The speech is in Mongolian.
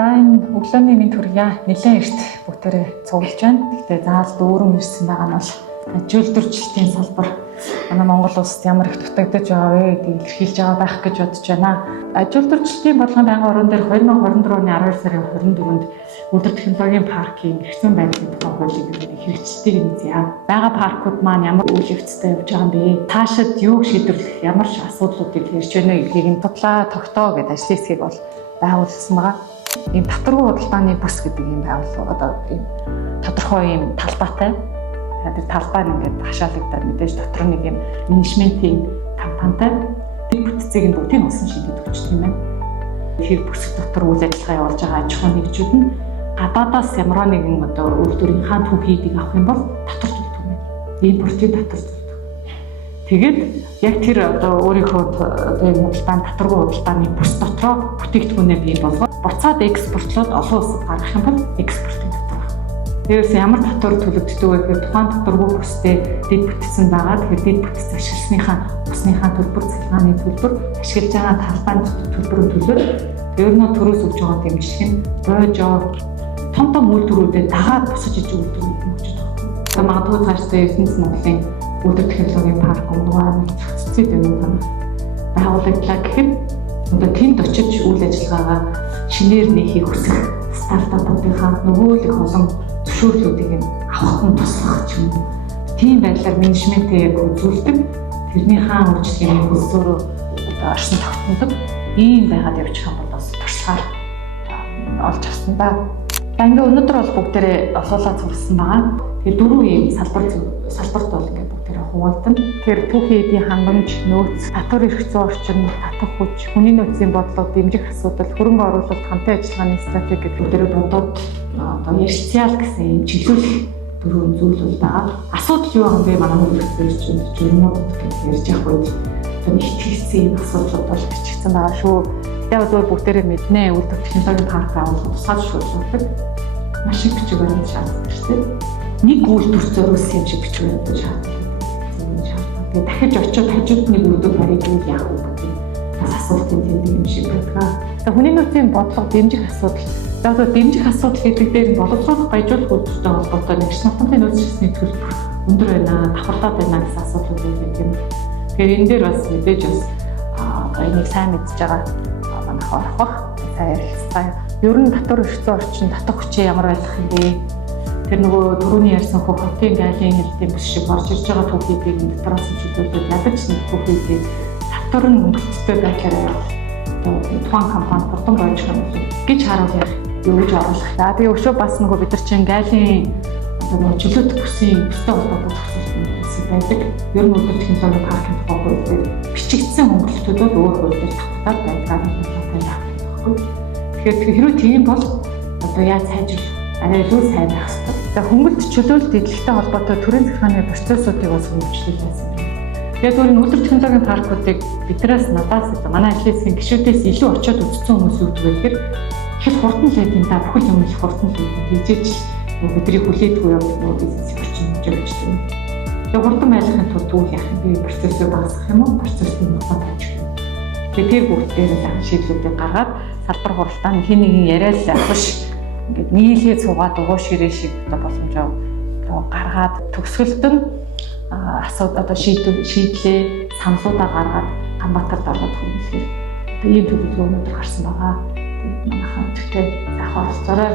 За энэ өглөөний минь төргийа нэлээд эрт бүгдээрээ цуглаж байна. Гэхдээ заалд өөрөм ирсэн байгаа нь бол ажилтнуудын салбар манай Монгол улсад ямар их дутагдж байгаа вэ гэдгийг илэрхийлж байгаа байх гэж бодож байна. Ажилтнуудын бодлогын байнгын орон дээр 2024 оны 12 сарын 24-нд өдөр технологийн паркийн гэрчсэн байдлын тухай хуулийг хэрэгжүүлэлтийг нээзээ. Бага паркууд маань ямар үйл явцтай явж байгаа юм бэ? Таашид юуг шийдвэрлэх ямар ч асуудлуудыг ярьж байна гэдгийг нь судлаа тогтоо гэдэг ажлын хэсгийг бол байгуулсан байгаа. Ийм татваргүй худалдааны бүс гэдэг юм байгууллага одоо ийм тодорхой ийм талбайтай. Тэр талбай нь ингээд хашаалагдаад мэдээж дотор нэг юм менежментийн компанитай бүтцийг нь бүгдийг усан шийдэж өгч тийм байна. Тэр бүсэг дотор үйл ажиллагаа явуулж байгаа аж ахуйн нэгжүүд нь гадаадаас ямар нэгэн одоо үйлдвэрийнхаа түүхийг авах юм бол татвар төлдөг юм. Импортын татвар төлдөг. Тэгээд яг тэр одоо өөрийнхөө одоо юм худалдааны татваргүй худалдааны бүс дотроо бүтээгдэхүүнээ бий болгоод буцаад экспортлоод олон улсад гаргах юм бол экспортын татвар. Тэрээс ямар татвар төлөгддөг вэ гэхээр тухайн татваргүй бүстэй дэд бүтцэн байгаа. Тэгэхээр дэд бүтц ашигласныхаа усныхаа төлбөр, цалгааны төлбөр, ашиглаж байгаа талбайд төлбөрөөр төлөөд ер нь төрөөс өгж байгаа юм шиг нь бойжоо том үйлдвэрүүдэд дагаад босож иж үйлдвэрүүд өгч байгаа. Магадгүй цаашдаа ертөнц Монголын өдөр технологийн парк унгаараа цэцэд юм байгуулагдлаа гэхэд одоо тэнд очиж үйл ажиллагаагаа шинээр нээхийг хүсэх стартапуудынхаа нөгөө л их олон зөвшөөрлүүдийг авах нь туслах ч юм уу. Тийм байдлаар менежментээ яг үзүүлдэг. Тэрнийхээ үйлчлэгийн хөлсөөрөө одоо оршин тогтнодог. Ийм байгаад явчих юм бол бас туршлагаар олж авсан ба. За ингээ өнөөдөр бол бүгдээрээ олоолаа зурсан байгаа. Тэгээ дөрвөн ийм салбарт бол ингээ бүгдээрээ хуваалдан. Тэр түүхийн эдийн хангамж, нөөц, татвар эрх зүйн орчин, татах хүч, хүний нөөцийн бодлого, дэмжих асуудал, хөрөнгө оруулалт, хамтын ажиллагааны стратеги гэдэг бүгдээрээ бодоод одоо ярилцъяал гэсэн юм чиглүүлэх дөрвөн зүйл бол байгаа. Асуудал юу юм бэ? Манай хүмүүсээс журмууд ярьж явах үед одоо итгэцсэн асуудлууд бол бичигдсэн байгаа шүү. Тэгээд бол бүгдээрээ мэднэ. Үйлдвэр технологийн парк байгуулалт тусгай шуулдаг. Маш их бичиг баримт шаарддаг шүү дээ. Нэг үйлдвэр зориулсан юм шиг бичиг баримт шаарддаг. Тэгээд дахиж очиод хажууд нэг үйлдвэр баригдвал яах вэ гэдэг асуултын тэмдэг юм шиг байдаг. Тэгээд хүний нөөцийн бодлого, дэмжих асуудал. Тэгээд дэмжих асуудал гэдэг дээр боловсруулах баяжуулах үйлдвэртэй холбоотой нэгш нутгийн нөөц шийдвэрийн төлбөр өндөр байна, давхарлаад байна гэсэн асуудлууд байдаг юм. Тэгэхээр энэ дээр бас мэдээж бас одоо энийг сайн мэдж байгаа манайх орох бах сайн ярилцлаа. Ер нь татвар эрх зүйн орчин, татах хүчээ ямар байх юм бэ? Тэр нөгөө түрүүний ярьсан хотын гайлын хэлтийн бүс шиг орж ирж байгаа түүхийг дотроос нь чөлөөлөд ядаж нэг түүхийг татвар нь хөнгөлөлттэй байхаар одоо тухайн компани хурдан болж байгаа юм гэж харуулах юу гэж оруулах. За тэгээ өшөө бас нөгөө бид нар чинь гайлын одоо чөлөөт бүсийн бүстэй холбоотой зохицуулсан байдаг. Ер нь өдөр технологийн паркын тухай хууль дээр бичигдсэн хөнгөлөлтүүд бол өөр хууль дээр татвар байдаг юм байна. Тэгэхээр хэрвээ тийм бол одоо яаж сайжруулах? Арай илүү сайн байх хэрэгтэй. За хөнгөлөлт чөлөөлөлт эдлэгтэй холбоотой төрийн захиргааны процессуудыг бас хөгжүүлэх байсан. Тэгээд өөрийн өдөр технологийн паркуудыг биднээс надаас манай ажлын хэсгийн гишүүдээс илүү очиод үзсэн хүмүүс юу гэдэг вэ гэхээр их хурдан л байт юм да. Бүхэл юм их хурдан л байт. Тэгжээч бидний хүлээдгүй юм бизнес орчин хөгжиж байна. Тэгээд хурдан байлгахын тулд түүх яах юм бэ? Процессыг багасгах юм уу? Процессыг нутгаад авчих юм. Тэгээд тэр бүгдээр л шийдлүүдийг гаргаад салбар хуралдааны хин нэгэн яриад авах ингээд нийлээд суугаад угуул ширээ шиг одоо боломжоо гаргаад төгсгөлд нь одоо шийдлээ саналуудаа гаргаад Хамбатарт ороод хөндлөхөөр одоо ийм төлөвлөгөө өнөөдөр гарсан байгаа. Тэгээд манайхаа өдөртөө заах оролцоорой.